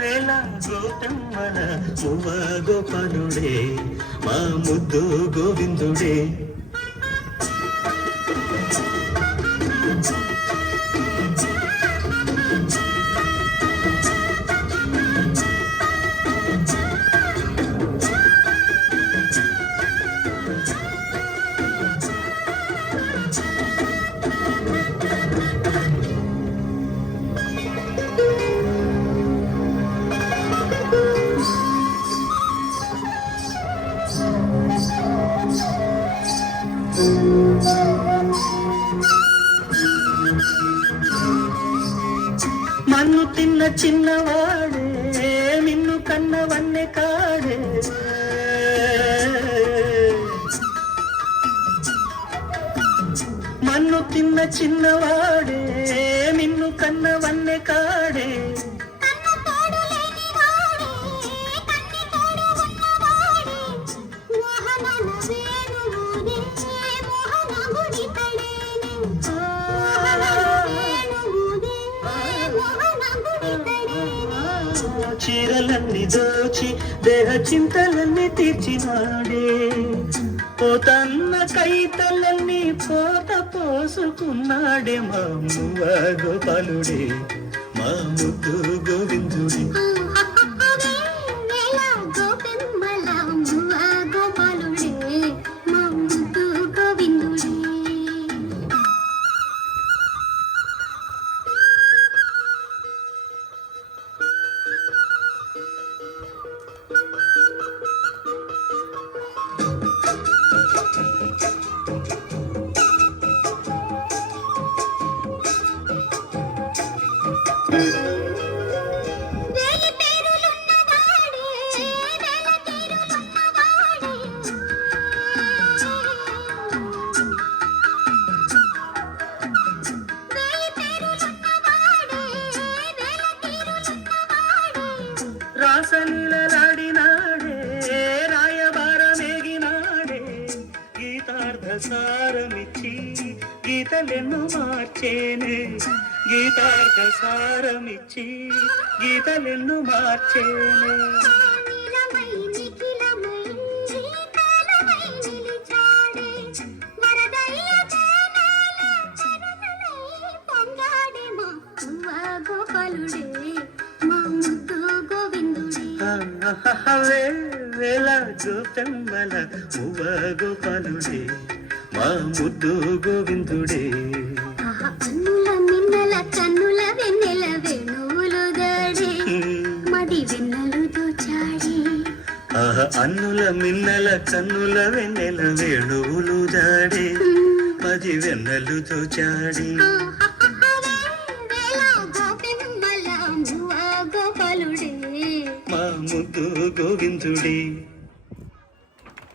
వేళ గోటమ్మల మువ్వ గోపాలుడే మా ముద్దు గోవిందుడే. మన్ను తిన్న చిన్నవాడే మిన్ను కన్నవన్నె కాడే. మన్ను తిన్న చిన్నవాడే మిన్ను కన్నవన్నె కాడే. చీరలన్నీ దోచి దేహ చింతలన్నీ తీర్చినాడే. పోతన్న కైతలన్నీ పోత పోసుకున్నాడే. మా మువ్వ గోపాలుడే మా ముద్దు గోవిందుడే. రాసలీలలాడినాడే రాయబారమేగినాడే. గీతార్థ సారమిచ్చి గీతలెన్ను మార్చేనే. గీతార్థ సారమిచ్చి గీతలెన్ను మార్చేనే. వేళ గోపెమ్మల మువ్వ గోపాలుడే మా ముద్దు గోవిందుడే. అన్నుల మిన్నల కన్నుల వెన్నెల వేణువులు దాడే మది వెన్నెలు దోచాడే. అన్నుల మిన్నల కన్నుల వెన్నెల వేణువులు దాడే మది వెన్నెలు దోచాడే. మా ముద్దు గోవిందుడే.